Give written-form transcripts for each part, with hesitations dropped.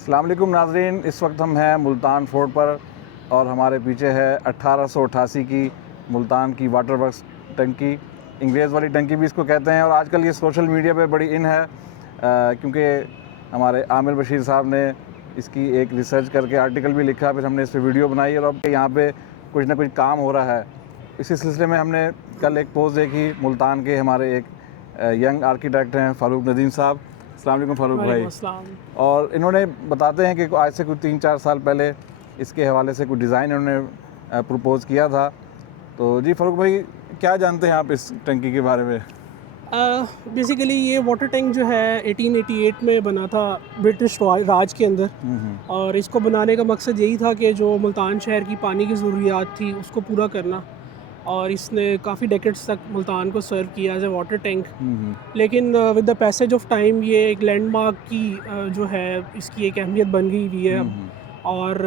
अस्सलाम वालेकुम नाज़रीन, इस वक्त हम हैं मुल्तान फोर्ट पर और हमारे पीछे है 1888 की मुल्तान की वाटर वर्क्स टंकी, इंग्रेज़ वाली टंकी भी इसको कहते हैं। और आजकल ये सोशल मीडिया पे बड़ी इन है क्योंकि हमारे आमिर बशीर साहब ने इसकी एक रिसर्च करके आर्टिकल भी लिखा, फिर हमने इस पर वीडियो बनाई और अब यहाँ पे कुछ ना कुछ काम हो रहा है। इसी सिलसिले में हमने कल एक पोस्ट देखी, मुल्तान के हमारे एक यंग आर्किटेक्ट हैं फ़ारूक नदीम साहब। अस्सलाम वालेकुम फ़ारूक भाई। और इन्होंने बताते हैं कि आज से कुछ 3-4 साल पहले इसके हवाले से कुछ डिज़ाइन इन्होंने प्रपोज़ किया था। तो जी फ़ारूक भाई, क्या जानते हैं आप इस टंकी के बारे में? बेसिकली ये वाटर टैंक जो है 1888 में बना था ब्रिटिश राज के अंदर। और इसको बनाने का मकसद यही था कि जो मुल्तान शहर की पानी की ज़रूरियात थी उसको पूरा करना, और इसने काफ़ी डेकेड्स तक मुल्तान को सर्व किया एज ए वाटर टैंक। लेकिन with the passage of time ये एक लैंडमार्क की जो है इसकी एक अहमियत बन गई हुई है। और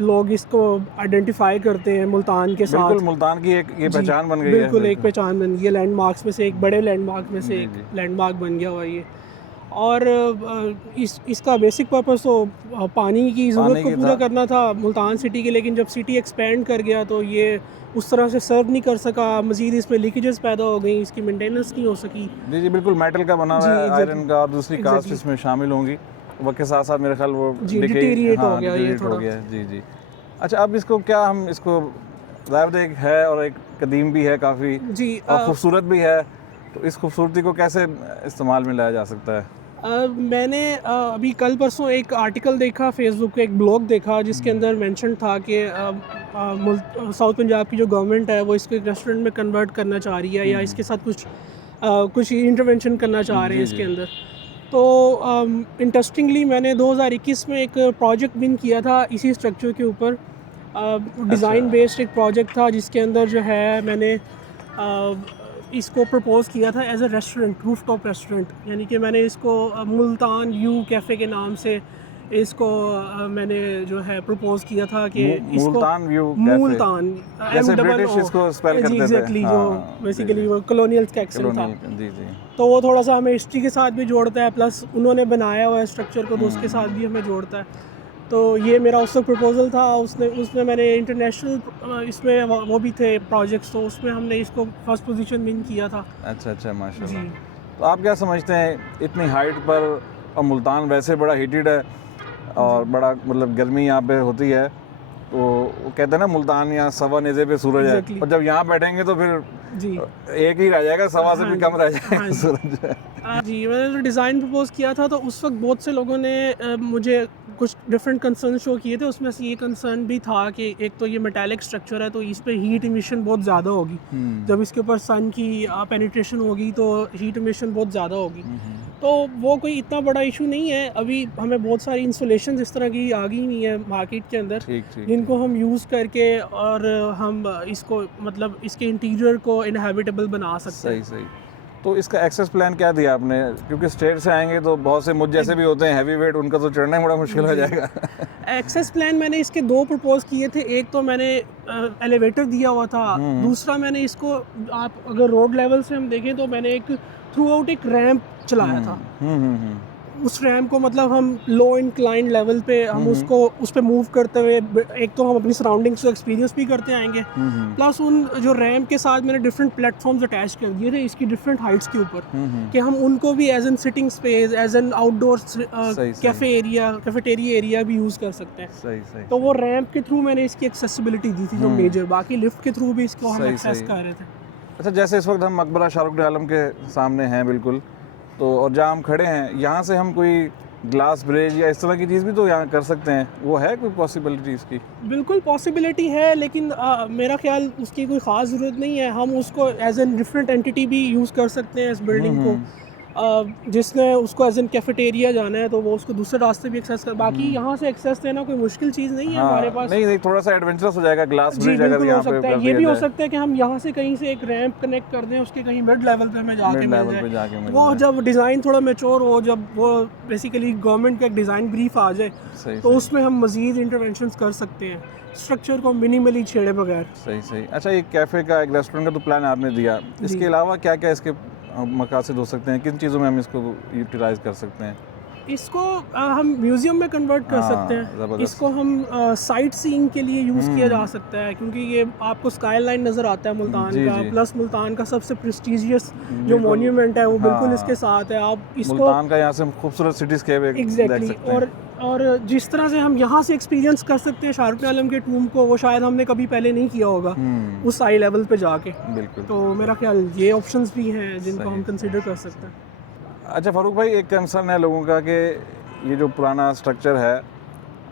लोग इसको आइडेंटिफाई करते हैं मुल्तान के साथ। बिल्कुल, मुल्तान की एक ये पहचान बन गई है। बिल्कुल एक पहचान बन गई है, लैंडमार्क्स में से एक, बड़े लैंडमार्क में से एक लैंडमार्क बन गया हुआ ये। और इसका बेसिक पर्पस तो पानी की ज़रूरत को पूरा करना था मुल्तान सिटी के। लेकिन जब सिटी एक्सपेंड कर गया तो ये उस तरह से सर्व नहीं कर सका, मज़ीद इसमें लीकेजेस पैदा हो गई, इसकी मेंटेनेंस नहीं हो सकी। जी जी बिल्कुल, मेटल का बना हुआ है, आयरन का, और दूसरी कास्ट इसमें शामिल होंगी। वक्त के साथ साथ मेरे ख्याल वो डिटेरिएट हो गया ये थोड़ा। जी जी। अच्छा, अब इसको क्या हम इसको ज़ाहिर एक है और एक कदीम भी है काफ़ी जी, और खूबसूरत भी है, तो इस खूबसूरती को कैसे इस्तेमाल में लाया जा सकता है? मैंने अभी कल परसों एक आर्टिकल देखा, फेसबुक पे एक ब्लॉग देखा जिसके अंदर मेंशन था कि साउथ पंजाब की जो गवर्नमेंट है वो इसको एक रेस्टोरेंट में कन्वर्ट करना चाह रही है, या इसके साथ कुछ इंटरवेंशन करना चाह रहे हैं इसके अंदर। तो इंटरेस्टिंगली मैंने 2021 में एक प्रोजेक्ट विन किया था इसी स्ट्रक्चर के ऊपर। डिज़ाइन बेस्ड एक प्रोजेक्ट था जिसके अंदर जो है मैंने इसको प्रपोज़ किया था as a restaurant, rooftop restaurant. यानी कि मैंने इसको मुल्तान यू कैफ़े के नाम से इसको मैंने जो है प्रपोज़ किया था कि इसको मुल्तान व्यू मुल्तान जैसे ब्रिटिश इसको स्पेल करते थे। एग्जैक्टली, जो बेसिकली वो कॉलोनियल का एक्सेंट था। जी जी। तो वो थोड़ा सा हमें हिस्ट्री के साथ भी जोड़ता है, प्लस उन्होंने बनाया हुआ है स्ट्रक्चर को तो उसके साथ भी हमें जोड़ता है। तो ये मेरा उससे प्रपोज़ल था। उसमें मैंने इंटरनेशनल इसमें वो भी थे प्रोजेक्ट्स, तो उसमें हमने इसको फर्स्ट पोजीशन विन किया था। अच्छा माशाल्लाह। तो आप क्या समझते हैं, इतनी हाइट पर, और मुल्तान वैसे बड़ा हीटेड है और बड़ा मतलब गर्मी यहाँ पे होती है, तो वो कहते हैं ना मुल्तान यहाँ सवा नेज़े पे सूरज है, और जब यहाँ बैठेंगे तो फिर जी एक ही रह जाएगा, सवा से भी कम रह जाएगा सूरज। जी, मैंने जो डिज़ाइन प्रपोज़ किया था तो उस वक्त बहुत से लोगों ने मुझे कुछ डिफरेंट कंसर्न शो किए थे। उसमें से ये कंसर्न भी था कि एक तो ये मेटालिक स्ट्रक्चर है तो इस पे हीट इमिशन बहुत ज़्यादा होगी। जब इसके ऊपर सन की पेनिट्रेशन होगी तो हीट इमिशन बहुत ज़्यादा होगी। तो वो कोई इतना बड़ा इशू नहीं है। अभी हमें बहुत सारी इंस्टॉलेशन इस तरह की आ गई हुई है मार्केट के अंदर, जिनको हम यूज़ करके और हम इसको मतलब इसके इंटीरियर को इनहैबिटेबल बना सकते हैं। सही। तो इसका एक्सेस प्लान क्या दिया आपने? क्योंकि स्टेट से आएंगे तो बहुत से मुझ जैसे भी होते हैं हैवी वेट, उनका तो चढ़ना ही बड़ा मुश्किल हो जाएगा। एक्सेस प्लान मैंने इसके 2 प्रपोज किए थे। एक तो मैंने एलिवेटर दिया हुआ था, दूसरा मैंने इसको, आप अगर रोड लेवल से हम देखें तो मैंने एक थ्रू आउट एक रैंप चलाया था। उस रैम्प को मतलब हम लो इंक्लाइन लेवल पे हम उसको उस पे मूव करते हुए एक तो हम अपनी सराउंडिंग्स को एक्सपीरियंस भी करते आएंगे, प्लस उन जो रैम्प के साथ मैंने डिफरेंट प्लेटफॉर्म्स अटैच कर दिए थे इसकी डिफरेंट हाइट्स के ऊपर, कि हम उनको भी as an sitting space, as an outdoor cafeteria area भी यूज़ कर सकते हैं। सही। तो वो रैम्प के थ्रू मैंने इसकी एक्सेसिबिलिटी दी थी जो मेजर, बाकी लिफ्ट के थ्रू भी इसको हम एक्सेस कर रहे थे। अच्छा, जैसे इस वक्त हम मकबरा शाहरुख आलम के सामने हैं बिल्कुल, तो और जहाँ हम खड़े हैं यहाँ से हम कोई ग्लास ब्रिज या इस तरह की चीज़ भी तो यहाँ कर सकते हैं, वो है कोई पॉसिबिलिटी इसकी? बिल्कुल पॉसिबिलिटी है, लेकिन मेरा ख्याल उसकी कोई ख़ास ज़रूरत नहीं है। हम उसको एज एन डिफरेंट एंटिटी भी यूज़ कर सकते हैं इस बिल्डिंग को। जिसने उसको एज एन कैफेटेरिया जाना है तो वो उसको दूसरे रास्ते भी एक्सेस कर, बाकी यहाँ से एक्सेस देना कोई मुश्किल चीज़ नहीं है हमारे पास। नहीं, थोड़ा सा एडवेंचरस हो जाएगा ग्लास ब्रिज अगर यहाँ पे कर ये भी हो सकता है कि हम यहाँ से कहीं से एक रैंप कनेक्ट कर दें, उसके कहीं मिड लेवल पे हमें जाके मिल जाए। वो जब डिज़ाइन थोड़ा मैच्योर हो, जब वो बेसिकली गवर्नमेंट का एक डिज़ाइन ब्रीफ आ जाए तो उसमें हम मज़ीद इंटरवेंशंस कर सकते हैं, स्ट्रक्चर को मिनिमली छेड़े बगैर। सही। अच्छा, एक कैफ़े का, एक रेस्टोरेंट का तो प्लान आपने दिया, इसके अलावा क्या क्या इसके मकासद हो सकते हैं? किन चीज़ों में हम इसको यूटिलाइज़ कर सकते हैं? इसको हम म्यूज़ियम में कन्वर्ट कर हाँ, सकते हैं। ज़बरदस्त। इसको हम साइट सीइंग के लिए यूज़ किया जा सकता है, क्योंकि ये आपको स्काई लाइन नज़र आता है मुल्तान जी, का, जी। प्लस मुल्तान का सबसे प्रेस्टिजियस जो बिल्कुल, मॉन्यूमेंट है वो बिल्कुल हाँ। इसके साथ है। आप इसको मुल्तान का यहाँ से हम खूबसूरत सिटीस्केप एक देख एग्जैक्टली सकते हैं। और जिस तरह से हम यहाँ से एक्सपीरियंस कर सकते हैं शाहरुख आलम के टूम को, वो शायद हमने कभी पहले नहीं किया होगा उस हाई लेवल पे जाके। बिल्कुल। तो मेरा ख्याल ये ऑप्शंस भी हैं जिनको सही। हम कंसिडर कर सकते हैं। अच्छा फ़ारूक भाई, एक कंसर्न है लोगों का कि ये जो पुराना स्ट्रक्चर है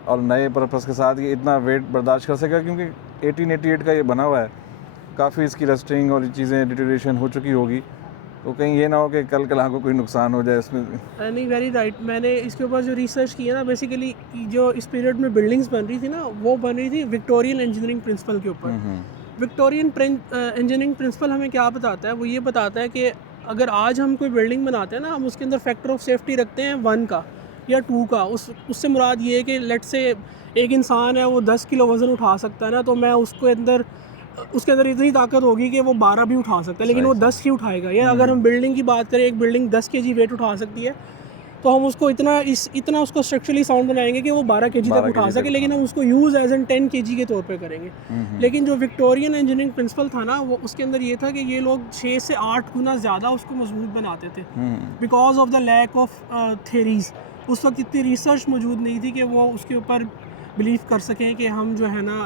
और नए पर्पस के साथ ये इतना वेट बर्दाश्त कर सकेगा, क्योंकि 1888 का ये बना हुआ है, काफ़ी इसकी रस्टिंग और ये चीज़ें डिटेरियोरेशन हो चुकी होगी, तो कहीं ये ना हो कि कल को कोई नुकसान हो जाए इसमें। नहीं, वेरी राइट। मैंने इसके ऊपर जो रिसर्च की है ना, बेसिकली जो इस पीरियड में बिल्डिंग्स बन रही थी ना, वो बन रही थी विक्टोरियन इंजीनियरिंग प्रिंसिपल के ऊपर। विक्टोरियन इंजीनियरिंग प्रिंसिपल हमें क्या बताता है? वो ये बताता है कि अगर आज हम कोई बिल्डिंग बनाते हैं ना, हम उसके अंदर फैक्टर ऑफ सेफ्टी रखते हैं 1 का या 2 का। उससे मुराद ये है कि लेट से एक इंसान है, वो 10 किलो वज़न उठा सकता है ना, तो मैं उसके अंदर इतनी ताकत होगी कि वो 12 भी उठा सकता है, लेकिन वो 10 ही उठाएगा। या अगर हम बिल्डिंग की बात करें, एक बिल्डिंग 10 केजी वेट उठा सकती है, तो हम उसको इतना उसको स्ट्रक्चरली साउंड बनाएंगे कि वो 12 केजी तक 12 उठा केजी सके, तक लेकिन हम उसको यूज़ एज एन 10 केजी के तौर पे करेंगे। लेकिन जो विक्टोरियन इंजीनियरिंग प्रिंसिपल था ना, वो उसके अंदर ये था कि ये लोग 6 से 8 गुना ज़्यादा उसको मजबूत बनाते थे, because of the lack of theories. उस वक्त इतनी रिसर्च मौजूद नहीं थी कि वो उसके ऊपर बिलीव कर सकें कि हम जो है ना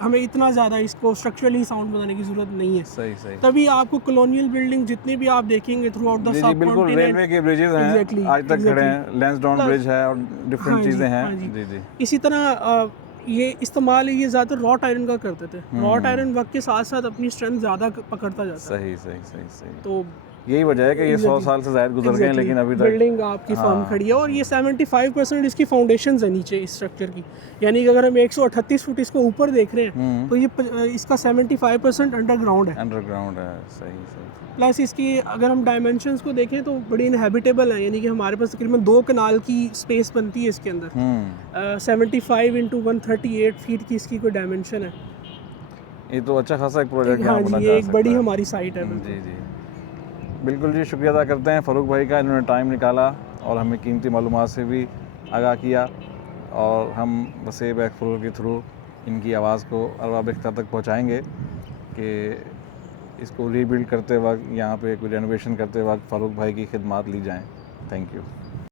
हमें इतना ज़्यादा इसको स्ट्रक्चरली साउंड बनाने की ज़रूरत नहीं है। सही। तभी आपको कॉलोनियल बिल्डिंग जितनी भी आप देखेंगे थ्रू आउट द जी, सब बिल्कुल, रेलवे के ब्रिजेज़ हैं, Exactly, आज तक खड़े exactly. हैं, लैंसडाउन ब्रिज है और डिफरेंट चीज़ें हैं। जी। इसी तरह ये इस्तेमाल ये ज़्यादातर रॉट आयरन का करते थे। रॉट आयरन वक्त के साथ साथ अपनी स्ट्रेंथ ज़्यादा पकड़ता जाता है। सही। तो यही वजह है कि ये 100 साल से ज़ायद गुजर गए हैं, लेकिन अभी तक बिल्डिंग आपकी फर्म खड़ी है। और ये 75% इसकी फाउंडेशंस है नीचे इस स्ट्रक्चर की, यानी कि अगर हम 138 फुट इसको ऊपर देख रहे हैं, तो ये इसका 75% अंडरग्राउंड है। सही। प्लस इसकी अगर हम डायमेंशंस को देखें तो बड़ी इनहेबिटेबल है, यानी कि हमारे पास तकरीबन 2 कनाल की स्पेस बनती है इसके अंदर। 75 इंटू 138 फीट की इसकी कोई डायमेंशन है। ये तो अच्छा खासा एक प्रोजेक्ट हाँ यहाँ बना जी, जा ये एक सकता बड़ी है। हमारी साइट है। जी। बिल्कुल जी, शुक्रिया अदा करते हैं फ़ारूक भाई का, इन्होंने टाइम निकाला और हमें कीमती मालूमात से भी आगाह किया, और हम वसेब एक्सप्लोरर के थ्रू इनकी आवाज़ को अरवा-बिख्ता तक पहुँचाएँगे कि इसको रीबिल्ड करते वक्त, यहाँ पे कोई रेनोवेशन करते वक्त फ़ारूक भाई की खिदमात ली जाएँ। Thank you.